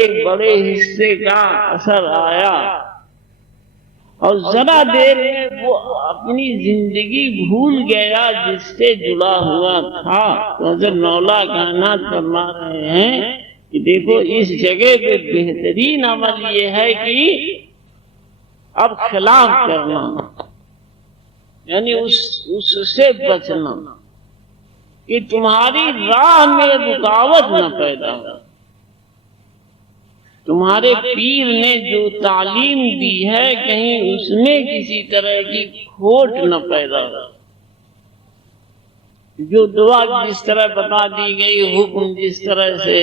ایک بڑے حصے کا اثر آیا اور ذرا دیر میں وہ اپنی زندگی بھول گیا جس سے جڑا ہوا تھا۔ تو حضرت مولا کائنات فرما رہے ہیں کہ دیکھو اس جگہ پہ بہترین عمل یہ ہے کہ اب خلاف کرنا، یعنی اس سے بچنا کہ تمہاری راہ میں رکاوٹ نہ پیدا ہو۔ تمہارے پیر نے جو تعلیم دی ہے کہیں اس میں کسی طرح کی کھوٹ نہ پیدا ہو۔ جو دعا جس طرح بتا دی گئی، حکم جس طرح سے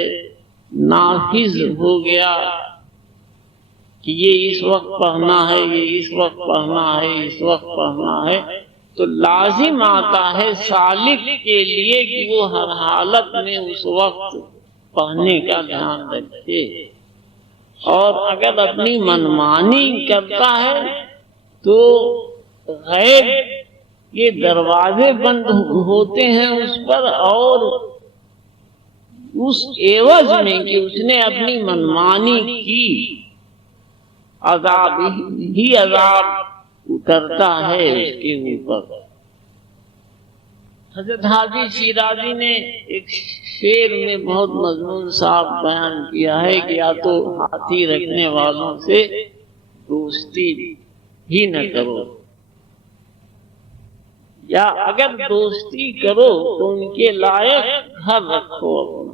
نافذ ہو گیا کہ یہ اس وقت پڑھنا ہے، یہ اس وقت پڑھنا ہے، اس وقت پڑھنا ہے، تو لازم آتا ہے سالک کے لیے کہ وہ ہر حالت میں اس وقت پڑھنے کا دھیان رکھے، اور اگر اپنی منمانی کرتا ہے تو غیب کے دروازے بند ہوتے ہیں اس پر، اور اس عوض میں کہ اس نے اپنی منمانی کی عذاب ہی عذاب اترتا ہے اس کے اوپر۔ حضرت حاجی شیرازی نے ایک شعر میں بہت مضمون صاحب بیان کیا ہے کہ یا تو ہاتھی رکھنے والوں سے دوستی ہی نہ کرو، یا اگر دوستی کرو تو ان کے لائق گھر رکھو اپنا۔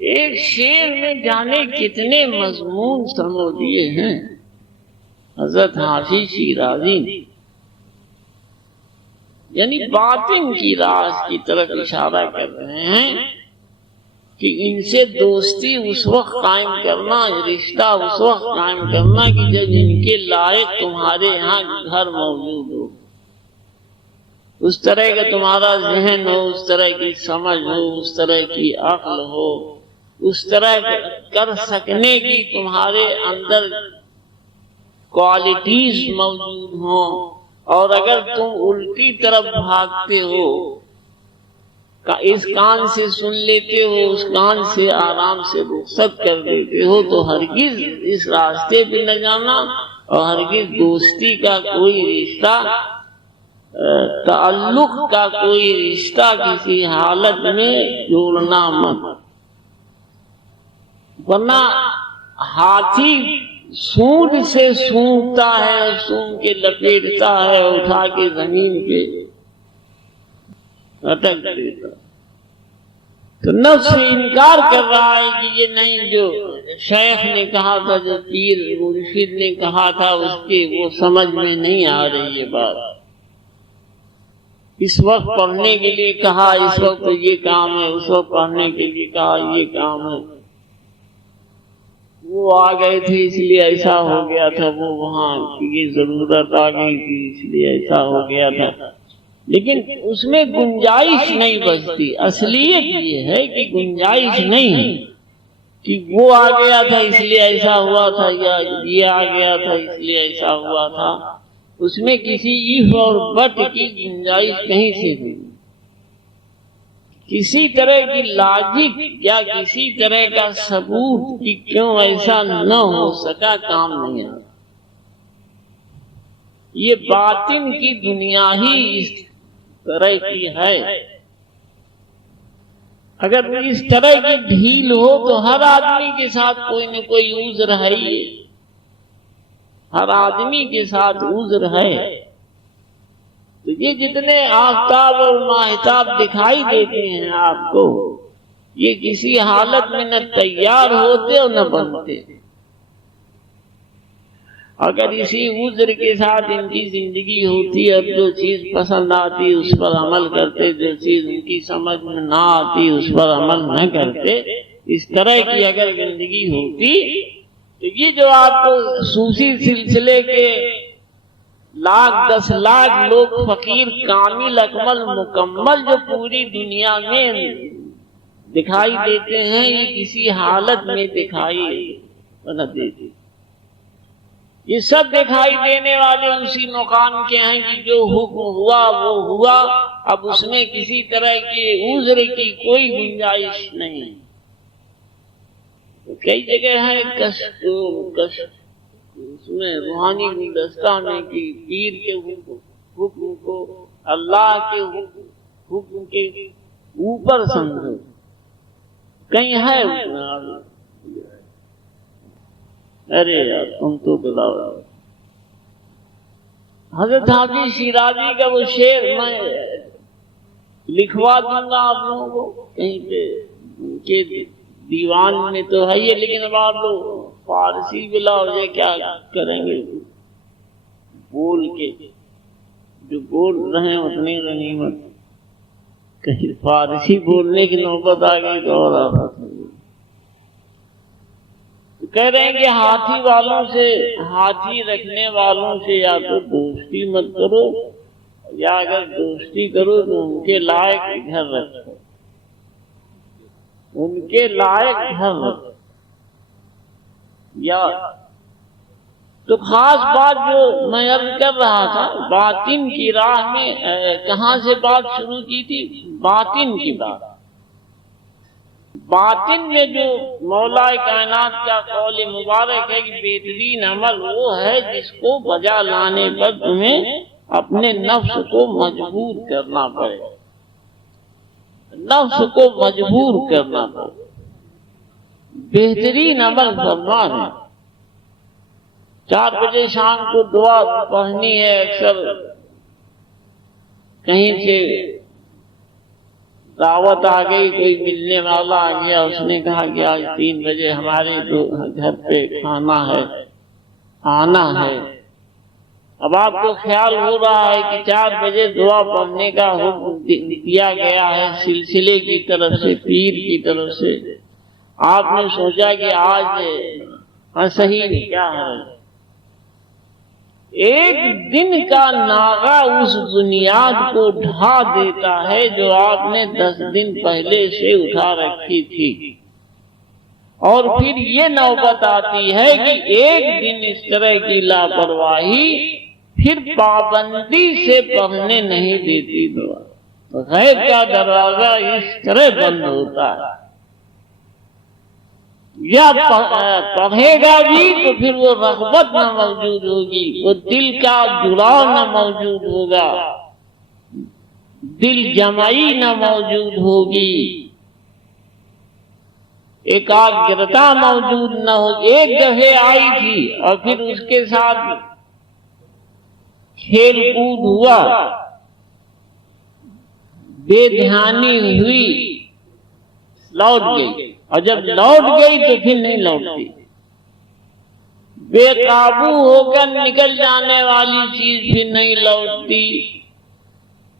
ایک شعر میں جانے کتنے مضمون سمو دیے ہیں حضرت حاجی شیرازی نے، یعنی باطن کی راز کی طرف اشارہ کر رہے ہیں کہ ان سے دوستی اس وقت قائم کرنا، رشتہ اس وقت قائم کرنا کہ جب ان کے لائق تمہارے ہاں گھر موجود ہو، اس طرح کا تمہارا ذہن ہو، اس طرح کی سمجھ ہو، اس طرح کی عقل ہو، اس طرح کر سکنے کی تمہارے اندر کوالٹیز موجود ہوں۔ اور اگر تم الٹی طرف بھاگتے ہو، اس کان سے سن لیتے ہو، اس کان سے آرام سے رخصت کر دیتے ہو، تو ہرگز اس راستے پہ نہ جانا، اور ہرگز دوستی کا کوئی رشتہ، تعلق کا کوئی رشتہ کسی حالت میں جوڑنا مت، ورنہ ہاتھی سونڈ سے سونگتا ہے، سونگ کے لپیٹتا ہے، اٹھا کے زمین پہ اٹک دیتا، تو نفس انکار کر رہا ہے کہ یہ نہیں جو شیخ نے کہا تھا، جو پیر مرشد نے کہا تھا، اس کے وہ سمجھ میں نہیں آ رہی یہ بات۔ اس وقت پڑھنے کے لیے کہا، اس وقت یہ کام ہے، اس وقت پڑھنے کے لیے کہا یہ کام ہے، وہ آ گئے تھے اس لیے ایسا ہو گیا تھا، وہ وہاں یہ ضرورت آ گئی تھی اس لیے ایسا ہو گیا تھا، لیکن اس میں گنجائش نہیں بچتی۔ اصلیت یہ ہے کہ گنجائش نہیں کہ وہ آ گیا تھا اس لیے ایسا ہوا تھا، یا یہ آ گیا تھا اس لیے ایسا ہوا تھا، اس میں کسی ایف اور بٹ کی گنجائش کہیں سے نہیں، کسی طرح کی لاجک یا کسی طرح کا ثبوت کہ کیوں ایسا نہ ہو سکا کام نہیں آتا۔ یہ باطن کی دنیا ہی اس طرح کی ہے۔ اگر اس طرح کی ڈھیل ہو تو ہر آدمی کے ساتھ کوئی نہ کوئی عذر ہے، ہر آدمی کے ساتھ عذر ہے۔ تو یہ جتنے آفتاب اور ماہتاب دکھائی دیتے ہیں آپ کو، یہ کسی حالت میں نہ تیار ہوتے اور نہ بنتے۔ اگر اسی عذر کے ساتھ ان کی زندگی ہوتی اور جو چیز پسند آتی اس پر عمل کرتے، جو چیز ان کی سمجھ میں نہ آتی اس پر عمل نہ کرتے، اس طرح کی اگر زندگی ہوتی تو یہ جو آپ کو صوفی سلسلے کے 10 لاکھ لوگ فقیر کامل اکمل مکمل جو پوری دنیا میں دکھائی دیتے ہیں، یہ کسی حالت میں دکھائی نہ دیتے۔ یہ سب دکھائی دینے والے اسی مقام کے ہیں کہ جو حکم ہوا وہ ہوا، اب اس میں کسی طرح کے عذر کی کوئی گنجائش نہیں۔ کئی جگہ ہے کشف اس میں روحانی گلدستہ میں کہ پیر کے حکم کو اللہ کے حکم کے اوپر سمجھو، کہیں ہے ارے یار تم تو بلاؤ۔ حضرت حافظ شیرازی کا وہ شعر میں لکھوا دوں گا آپ لوگوں کو، کہیں پہ ان کے دیوان میں تو ہے یہ، لیکن اب آپ لوگ فارسی بلاؤ یہ کیا کریں گے؟ بول کے جو بول رہے ہیں اتنی غنیمت، کہیں فارسی بولنے کی نوبت آ گئی تو اور آفت۔ کہہ رہے ہیں کہ ہاتھی والوں سے، ہاتھی رکھنے والوں سے یا تو دوستی مت کرو، یا اگر دوستی کرو تو ان کے لائق گھر رکھو، ان کے لائق گھر رکھو۔ یا تو خاص بات جو میں عرض کر رہا تھا، باطن کی راہ میں کہاں سے بات شروع کی تھی؟ باطن کی بات۔ باطن میں جو مولا کائنات کا قول مبارک ہے کہ بہترین عمل وہ ہے جس کو بجا لانے پر تمہیں اپنے نفس کو مجبور کرنا پڑے، نفس کو مجبور کرنا پڑے۔ بہترین عمل فرمان ہے۔ 4 بجے شام کو دعا پڑھنی ہے، اکثر کہیں سے دعوت آ گئی، کوئی ملنے والا آ گیا، اس نے کہا کہ آج 3 بجے ہمارے گھر پہ کھانا ہے، آنا ہے۔ اب آپ کو خیال ہو رہا ہے کہ 4 بجے دعا پڑھنے کا حکم دیا گیا ہے سلسلے کی طرف سے، پیر کی طرف سے۔ آپ نے سوچا کہ آج صحیح کیا ہے، ایک دن کا ناغہ اس بنیاد کو ڈھا دیتا ہے جو آپ نے 10 دن پہلے سے اٹھا رکھی تھی۔ اور پھر یہ نوبت آتی ہے کہ ایک دن اس طرح کی لاپرواہی پھر پابندی سے پڑھنے نہیں دیتی دعا، غیب کا دروازہ اس طرح بند ہوتا ہے۔ یا پڑھے گا بھی تو پھر وہ رغبت نہ موجود ہوگی، وہ دل کا جڑاؤ نہ موجود ہوگا، دل جمعی نہ موجود ہوگی، ایکاگرتا موجود نہ ہوگی۔ ایک دفعہ آئی تھی اور پھر اس کے ساتھ کھیل کود ہوا، بے دھیانی ہوئی، لوٹ گئی، اور جب لوٹ گئی تو پھر نہیں لوٹتی۔ بے قابو ہو کر نکل جانے والی چیز پھر نہیں لوٹتی۔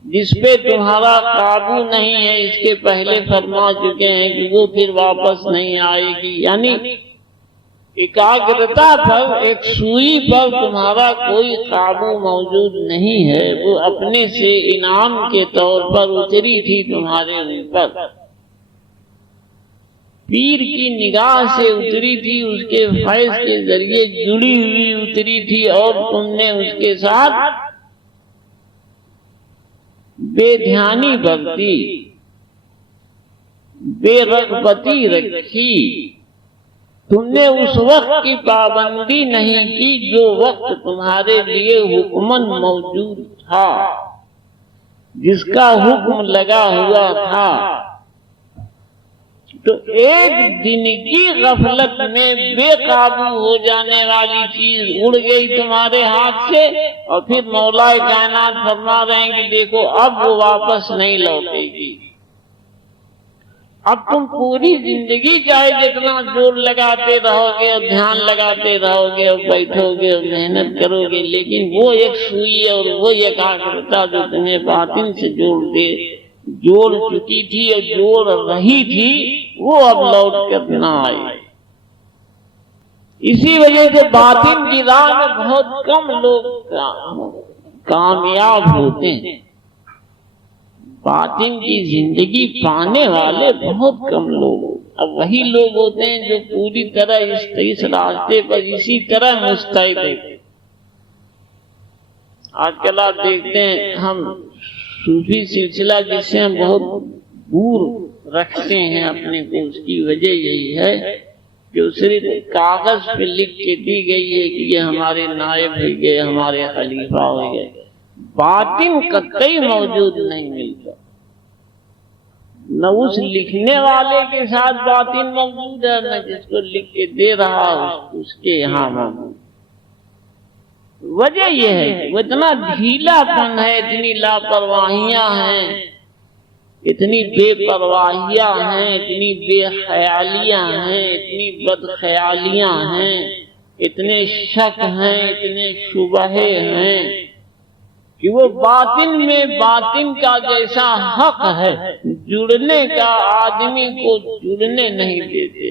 جس پہ تمہارا قابو نہیں ہے، اس کے پہلے فرما چکے ہیں کہ وہ پھر واپس نہیں آئے گی۔ یعنی ایکاگرتا پر، ایک سوئی پر تمہارا کوئی قابو موجود نہیں ہے، وہ اپنے سے انعام کے طور پر اتری تھی تمہارے اوپر، پیر کی نگاہ سے اتری تھی، اس کے فیض کے ذریعے جڑی ہوئی اتری تھی، اور تم نے اس کے ساتھ بے دھیانی برتی، بے رغبتی رکھی۔ تم نے اس وقت کی پابندی نہیں کی جو وقت تمہارے لیے حکمن موجود تھا، جس کا حکم لگا ہوا تھا۔ تو ایک دن کی غفلت میں بے قابو ہو جانے والی چیز اڑ گئی تمہارے ہاتھ سے، اور پھر مولا کائنات فرما رہے ہیں کہ دیکھو اب وہ واپس نہیں لوٹے گی۔ اب تم پوری زندگی چاہے جتنا زور لگاتے رہو گے اور دھیان لگاتے رہو گے اور بیٹھو گے اور محنت کرو گے، لیکن وہ ایک سوئی اور وہ ایک ایکاگرتا جو تمہیں باطن سے جوڑ چکی تھی اور جوڑ رہی تھی، وہ اب لوٹ کر نہ آئی۔ اسی وجہ سے باطن کی راہ میں بہت کم لوگ کامیاب ہوتے ہیں، باطن کی زندگی پانے والے بہت کم لوگ، اب وہی لوگ ہوتے ہیں جو پوری طرح اس راستے پر اسی طرح مستعد ہیں۔ آج کل آپ دیکھتے ہیں، ہم صوفی سلسلہ جس سے ہم بہت دور رکھتے ہیں اپنے کو، اس کی وجہ یہی ہے جو صرف کاغذ پہ لکھ کے دی گئی ہے کہ یہ ہمارے نائب ہو گئے، ہمارے خلیفہ ہو گئے، باطن قطعی موجود نہیں ملتا۔ نہ اس لکھنے والے کے ساتھ باطن موجود ہے، نہ جس کو لکھ کے دے رہا اس کے یہاں موجود۔ وجہ یہ ہے کہ وہ اتنا ڈھیلا پن ہے، اتنی لاپرواہیاں ہیں، اتنی بے پرواہیاں ہیں، اتنی بے خیالیاں ہیں، اتنی بد خیالیاں ہیں، اتنے شک ہیں، اتنے شبہے ہیں کہ وہ باطن میں باطن کا جیسا حق ہے جڑنے کا، آدمی کو جڑنے نہیں دیتے۔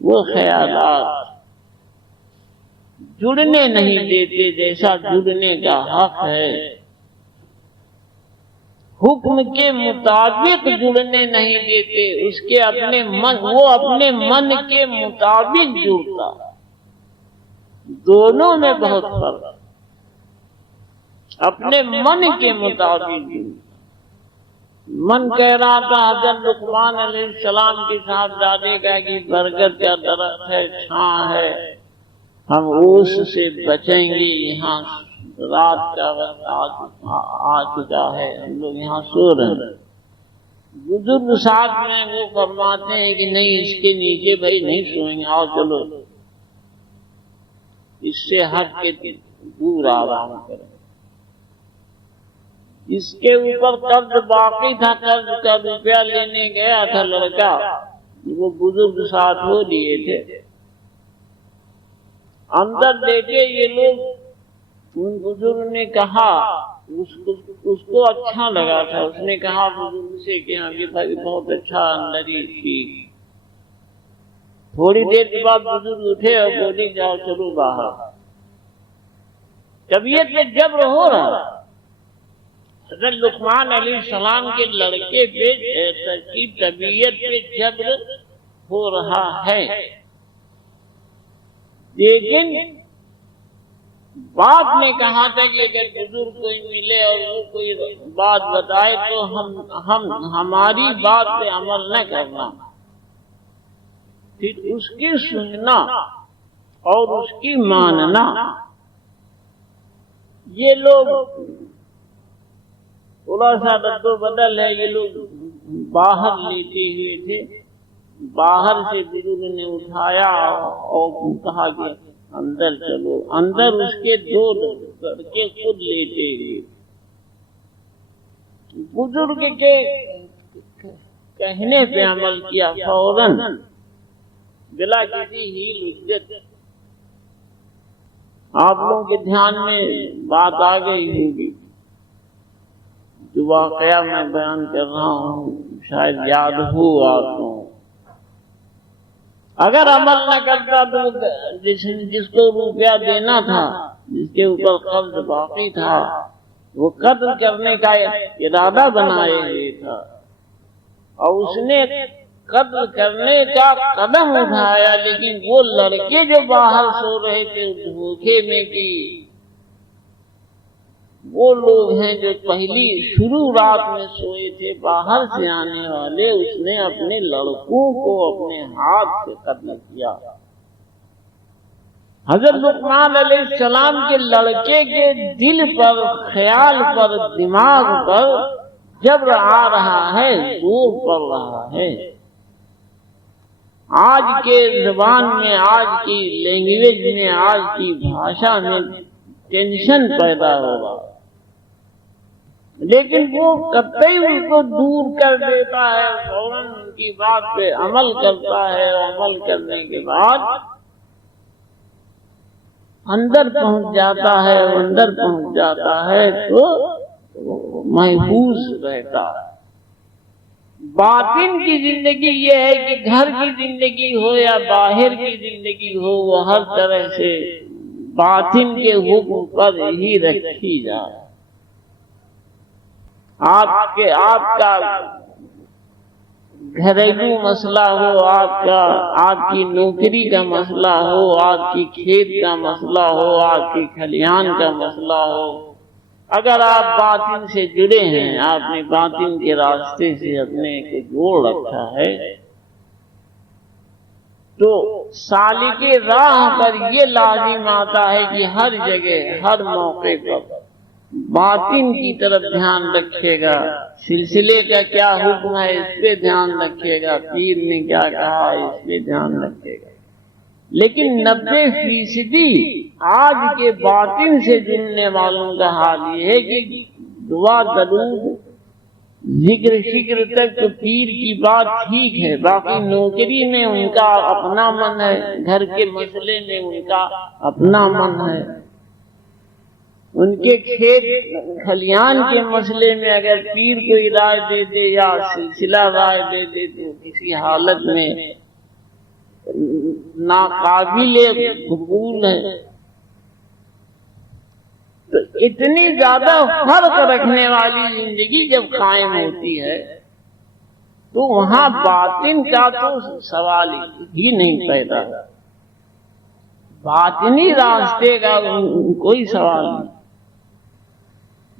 وہ خیالات جڑنے نہیں دیتے جیسا جڑنے کا حق ہے، حکم کے مطابق جڑنے نہیں دیتے، اس کے اپنے من، وہ اپنے من کے مطابق جڑتا۔ دونوں میں بہت فرق ہے، اپنے من کے مطابق جڑتا۔ من کہہ رہا تھا حضرت لقمان علیہ السلام کے صاحبزادے کا کہ برگد کا درخت ہے، چھاں ہے، ہم اوس سے بچیں گے، یہاں رات کا وقت آ چکا ہے، ہم لوگ یہاں سو رہے ہیں۔ بزرگ ساتھ میں وہ فرماتے ہیں کہ نہیں، اس کے نیچے بھائی نہیں سوئیں گے، آؤ چلو اس سے ہٹ کے دور آرام کریں۔ اس کے اوپر قرض باقی تھا، قرض کا روپیہ لینے گیا تھا لڑکا، وہ بزرگ ساتھ ہو لیے تھے، اندر دیکھے یہ لوگ، ان بزرگ نے کہا، اس کو اچھا لگا تھا، اس نے کہا بزرگ سے کہ ہاں یہ بھائی بہت اچھا، اندر ہی ٹھیک۔ تھوڑی دیر کے بعد بزرگ اٹھے اور بولے جاؤ چلو باہر۔ طبیعت میں جبر ہو رہا، حضرت لقمان علیہ السلام کے لڑکے پہ کی طبیعت پہ جبر ہو رہا ہے، لیکن باپ نے کہا تھا کہ اگر بزرگ کوئی ملے اور وہ کوئی بات بتائے تو ہماری بات پہ عمل نہ کرنا، پھر اس کی سننا اور اس کی ماننا۔ یہ لوگ تھوڑا سا رد و بدل ہے، یہ لوگ باہر لیٹے ہوئے تھے، باہر سے بزرگ نے اٹھایا اور کہا کہ اندر چلو۔ اندر اس کے دو لڑکے خود لیٹے ہوئے، بزرگ کے کہنے پہ عمل کیا فوراً بلا کسی ہیل حجت۔ آپ لوگوں کے دھیان میں بات آ گئی ہوگی، جو واقعہ میں بیان کر رہا ہوں شاید یاد ہو آپ کو۔ اگر عمل نہ کرتا تو جس کو روپیہ دینا تھا، جس کے اوپر قرض باقی تھا، وہ قتل کرنے کا ارادہ بنائے ہوئے تھا، اور اس نے قتل کرنے کا قدم اٹھایا، لیکن وہ لڑکے جو باہر سو رہے تھے دھوکے میں کی، وہ لوگ ہیں جو پہلی شروع رات میں سوئے تھے، باہر سے آنے والے، اس نے اپنے لڑکوں کو اپنے ہاتھ سے قتل کیا۔ حضرت لقمان علیہ السلام کے لڑکے کے دل پر، خیال پر، دماغ پر جبر آ رہا ہے، زور پڑ رہا ہے۔ آج کے زبان میں، آج کی لینگویج میں، آج کی بھاشا میں ٹینشن پیدا ہوگا، لیکن وہ قطعی ان کو دور کر دیتا ہے، فوراً ان کی بات پہ عمل کرتا ہے، اور عمل کرنے کے بعد اندر پہنچ جاتا ہے، اندر پہنچ جاتا ہے تو محفوظ رہتا ہے۔ باطن کی زندگی یہ ہے کہ گھر کی زندگی ہو یا باہر کی زندگی ہو، وہ ہر طرح سے باطن کے حکم پر ہی رکھی جائے۔ آپ کا گھریلو مسئلہ ہو، آپ کی نوکری کا مسئلہ ہو، آپ کی کھیت کا مسئلہ ہو، آپ کی کھلیان کا مسئلہ ہو، اگر آپ باطن سے جڑے ہیں، آپ نے باطن کے راستے سے اپنے کو جوڑ رکھا ہے، تو سالک راہ پر یہ لازم آتا ہے کہ ہر جگہ ہر موقع پر باطن کی طرف دھیان رکھے گا، سلسلے کا کیا حکم ہے اس پہ دھیان رکھے گا، پیر نے کیا کہا ہے اس پہ دھیان رکھے گا۔ لیکن 90% آج کے باطن سے جڑنے والوں کا حال یہ ہے کہ دعا درود ذکر فکر تک تو پیر کی بات ٹھیک ہے، باقی نوکری میں ان کا اپنا من ہے، گھر کے مسئلے میں ان کا اپنا من ہے، ان کے کھیت کھلیان کے مسئلے میں اگر پیر کوئی رائے دے دے یا سلسلہ رائے دے دے تو کسی حالت میں ناقابل قبول ہے۔ تو اتنی زیادہ فرق رکھنے والی زندگی جب قائم ہوتی ہے تو وہاں باطن کا تو سوال ہی نہیں پیدا، باطنی راستے کا کوئی سوال نہیں۔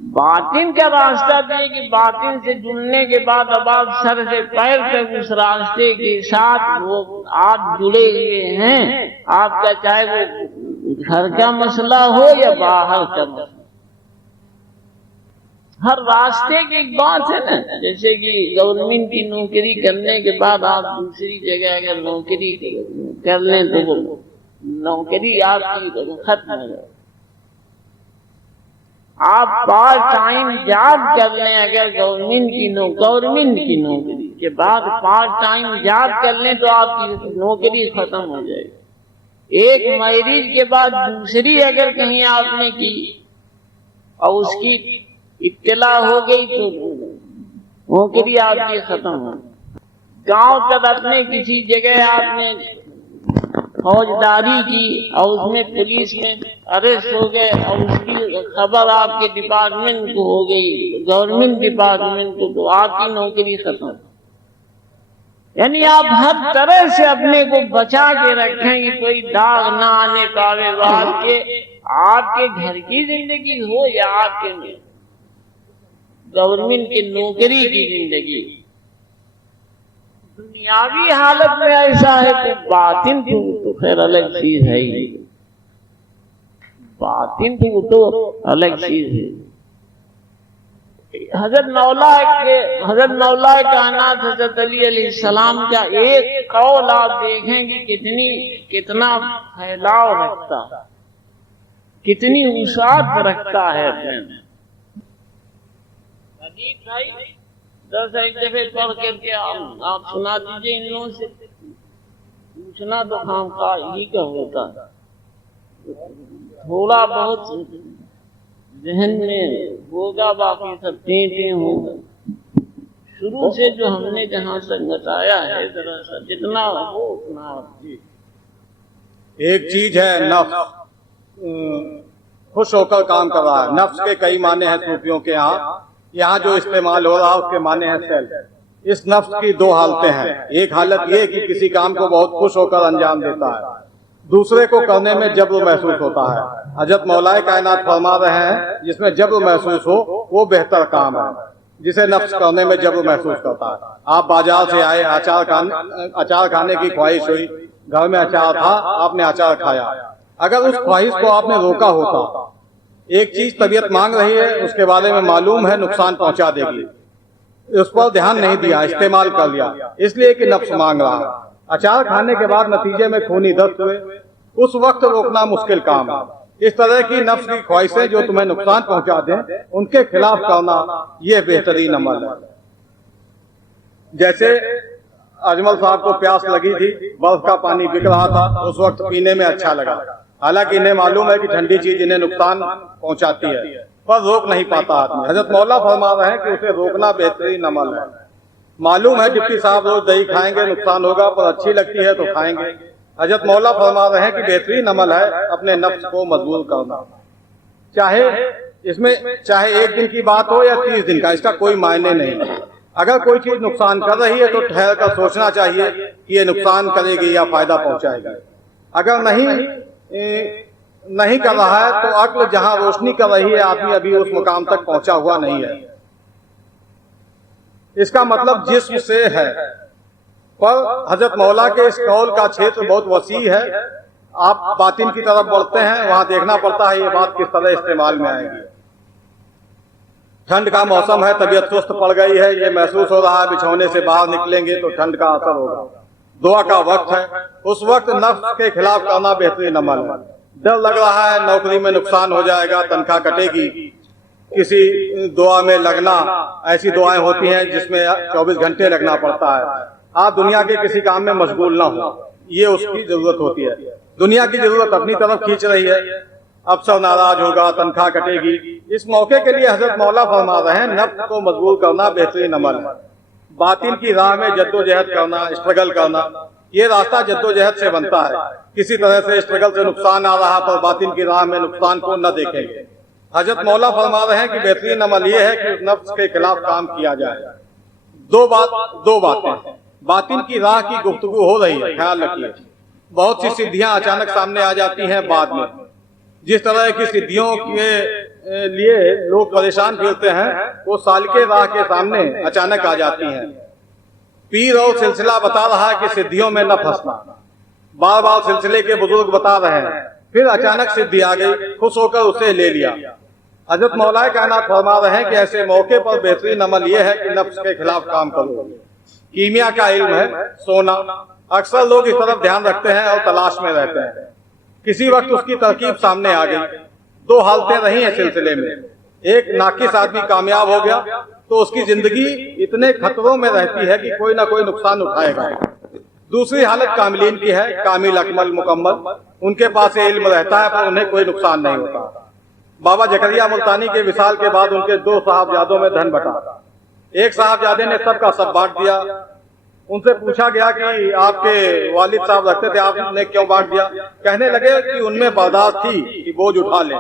باطن کا راستہ تو یہ کہ باطن سے جڑنے کے بعد اب آپ سر سے پیر تک اس راستے کے ساتھ وہ آپ جڑے ہوئے ہیں، آپ کا چاہے وہ گھر کا مسئلہ ہو یا باہر کا مسئلہ، ہر راستے کی ایک بات ہے نا۔ جیسے کہ گورنمنٹ کی نوکری کرنے کے بعد آپ دوسری جگہ اگر نوکری کر لیں تو وہ نوکری آپ کی ختم ہو جائے۔ آپ پارٹ ٹائم جاب کر لیں اگر گورنمنٹ کی نوکری کے بعد پارٹ ٹائم جاب کر لیں تو آپ کی نوکری ختم ہو جائے گی۔ ایک میرج کے بعد دوسری اگر کہیں آپ نے کی اور اس کی اطلاع ہو گئی تو نوکری آپ کی ختم ہو۔ گاؤں تک اپنے کسی جگہ آپ نے فوجداری کی اور اس میں پولیس میں اریسٹ ہو گئے اور اس کی خبر آپ کے ڈپارٹمنٹ کو ہو گئی، گورنمنٹ ڈپارٹمنٹ کو، تو آپ کی نوکری ختم۔ یعنی آپ ہر طرح سے اپنے کو بچا کے رکھیں کہ کوئی داغ نہ آنے پاوے بعد کے آپ کے گھر کی زندگی ہو یا آپ کے گورنمنٹ کی نوکری کی زندگی۔ دنیاوی حالت میں ایسا ہے کہ باطن تو خیر الگ چیز ہے ہی، باطن تو الگ چیز ہے۔ حضرت مولا کائنات حضرت علی علیہ السلام کا ایک قول آپ دیکھیں کہ کتنا پھیلاؤ رکھتا ہے، کتنی وسعت رکھتا ہے اپنے میں۔ حدیث بھائی درس ایک دفعہ پڑھ کر کے آپ سنا دیجئے، ان لوگوں سے پوچھنا تو خامخواہ ہی کا ہوتا ہے، تھوڑا بہت ذہن میں ہوگا، باقی سب ٹیں ہوگا۔ شروع سے جو ہم نے جہاں تک بتایا ہے ذرا سا جتنا ہو اتنا۔ ایک چیز ہے نفس خوش ہو کر کام کر رہا ہے۔ نفس کے کئی معنی ہیں صوفیوں کے یہاں جو استعمال ہو رہا ہے اس کے معنی ہے سیلف۔ اس نفس کی دو حالتیں ہیں، ایک حالت یہ کہ کسی کام کو بہت خوش ہو کر انجام دیتا ہے، دوسرے کو کرنے میں جبر محسوس ہوتا ہے۔ حضرت مولا کائنات فرما رہے ہیں جس میں جبر محسوس ہو وہ بہتر کام ہے، جسے نفس کرنے میں جبر محسوس کرتا ہے۔ آپ بازار سے آئے، اچار کھانے کی خواہش ہوئی، گھر میں اچار تھا، آپ نے اچار کھایا۔ اگر اس خواہش کو آپ نے روکا ہوتا، ایک چیز طبیعت مانگ رہی ہے، اس کے بارے میں معلوم ہے نقصان پہنچا دے گی، اس پر دھیان نہیں دیا، استعمال کر لیا اس لیے کہ نفس مانگ رہا ہے۔ اچار کھانے کے بعد نتیجے میں خونی دست ہوئے، اس وقت روکنا مشکل کام ہے۔ اس طرح کی نفس کی خواہشیں جو تمہیں نقصان پہنچا دیں ان کے خلاف کرنا یہ بہترین عمل ہے۔ جیسے اجمل صاحب کو پیاس لگی تھی، برف کا پانی بک رہا تھا، اس وقت پینے میں اچھا لگا، حالانکہ انہیں معلوم ہے کہ ٹھنڈی چیز انہیں نقصان پہنچاتی ہے، پر روک نہیں پاتا آدمی۔ حضرت مولا فرما رہے ہیں کہ اسے روکنا بہترین عمل ہے۔ معلوم ہے ڈپٹی صاحب روز دہی کھائیں گے نقصان ہوگا، پر اچھی لگتی ہے تو کھائیں گے۔ حضرت مولا فرما رہے ہیں کہ بہترین عمل ہے اپنے نفس کو مجبور کرنا، چاہے ایک دن کی بات ہو یا 30 دن کا، اس کا کوئی معنی نہیں۔ اگر کوئی چیز نقصان کر رہی ہے تو ٹھہر کر سوچنا چاہیے کہ یہ نقصان کرے گی یا فائدہ پہنچائے گی۔ اگر نہیں کر رہا ہے تو عقل جہاں روشنی کر رہی ہے آدمی ابھی اس مقام تک پہنچا ہوا نہیں ہے۔ اس کا مطلب جسم سے ہے، پر حضرت مولا کے اس قول کا چھیتر بہت وسیع ہے. آپ باطن کی طرف بڑھتے ہیں، وہاں دیکھنا پڑتا ہے یہ بات کس طرح استعمال میں آئے گی. ٹھنڈ کا موسم ہے، طبیعت سست پڑ گئی ہے، یہ محسوس ہو رہا ہے بچھونے سے باہر نکلیں گے تو ٹھنڈ کا اثر ہوگا. دعا کا وقت ہے، اس وقت نفس کے خلاف کرنا بہترین عمل ہے. ڈر لگ رہا ہے نوکری میں نقصان ہو جائے گا، تنخواہ کٹے گی، کسی دعا میں لگنا. ایسی دعائیں ہوتی ہیں جس میں 24 گھنٹے لگنا پڑتا ہے. آپ دنیا کے کسی کام میں مشغول نہ ہوں، یہ اس کی ضرورت ہوتی ہے. دنیا کی ضرورت اپنی طرف کھینچ رہی ہے، افسر ناراض ہوگا، تنخواہ کٹے گی. اس موقع کے لیے حضرت مولا فرما رہے ہیں نفس کو مجبور کرنا بہترین عمل ہے. باطن کی راہ میں جدوجہد کرنا، اسٹرگل کرنا، یہ راستہ جدوجہد سے بنتا ہے. کسی طرح سے اسٹرگل سے نقصان آ رہا پر باطن کی راہ میں نقصان کو نہ دیکھیں گے. حضرت مولا فرما رہے ہیں کہ بہترین عمل یہ ہے کہ نفس کے خلاف کام کیا جائے. دو باتیں. باطن کی راہ کی گفتگو ہو رہی ہے، خیال رکھیے. بہت سی سدھیاں اچانک سامنے آ جاتی ہیں بعد میں. جس طرح کی سدھیوں کے لیے لوگ پریشان پھرتے ہیں وہ سالک راہ کے سامنے اچانک آ جاتی ہیں. پیر اور سلسلہ بتا رہا ہے کہ سدھیوں میں نہ پھنسنا. بار بار سلسلے کے بزرگ بتا رہے ہیں، پھر اچانک سدھی آ گئی، خوش ہو کر اسے لے لیا. حضرت مولا کائنات فرما رہے ہیں کہ ایسے موقع پر بہترین عمل یہ ہے کہ نفس کے خلاف کام کرو. کیمیا کا علم ہے سونا. اکثر لوگ اس طرف دھیان رکھتے ہیں اور تلاش میں رہتے ہیں. کسی وقت اس کی ترکیب سامنے آ گئی. دو حالتیں رہی ہیں سلسلے میں. ایک ناقص آدمی کامیاب ہو گیا تو اس کی زندگی اتنے خطروں میں رہتی ہے کہ کوئی نہ کوئی نقصان اٹھائے گا. دوسری حالت کاملین کی ہے، کامل، اکمل، مکمل. ان کے پاس علم رہتا ہے پر انہیں کوئی نقصان نہیں ہوتا. بابا زکریا ملتانی کے وصال کے بعد ان کے 2 صاحبزادوں میں دھن بٹا. ایک صاحبزادے نے سب کا سب بانٹ دیا. ان سے پوچھا گیا کہ آپ کے والد صاحب رکھتے تھے، آپ نے کیوں بانٹ دیا؟ کہنے لگے کہ ان میں برداشت تھی کہ بوجھ اٹھا لیں،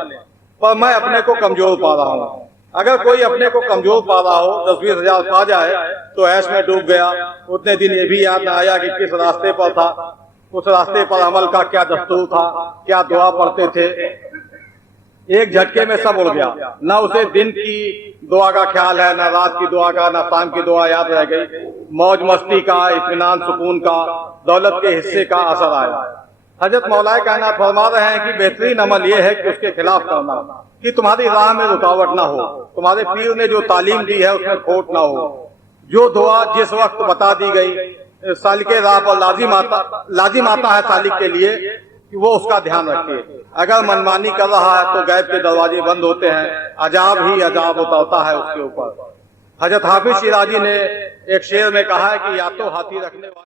پر میں اپنے کو کمزور پا رہا ہوں. اگر کوئی اپنے کو کمزور پا رہا ہو، 10-20 ہزار پا جائے تو ایش میں ڈوب گیا. اتنے دن یہ بھی یاد نہ آیا کہ کس راستے پر تھا، اس راستے پر عمل کا کیا دستور تھا، کیا دعا پڑھتے تھے. ایک جھٹکے میں سب اڑ گیا. نہ اسے دن کی دعا کا خیال ہے، نہ رات کی دعا کا، نہ شام کی دعا یاد رہ گئی. موج مستی کا، اطمینان سکون کا، دولت کے حصے کا اثر آیا. حضرت مولا کائنات فرما رہے ہیں کہ بہترین عمل یہ ہے کہ اس کے خلاف کرنا، کہ تمہاری راہ میں رکاوٹ نہ ہو. تمہارے پیر نے جو تعلیم دی ہے اس میں کھوٹ نہ ہو. جو دعا جس وقت بتا دی گئی سالک راہ پر لازم آتا ہے سالک کے لیے کہ وہ اس کا دھیان رکھے. اگر منمانی کر رہا ہے تو غیب کے دروازے بند ہوتے ہیں، عذاب ہی عذاب اترتا ہے اس کے اوپر. حضرت حافظ شیرازی نے ایک شعر میں کہا ہے کہ یا تو ہاتھی رکھنے والا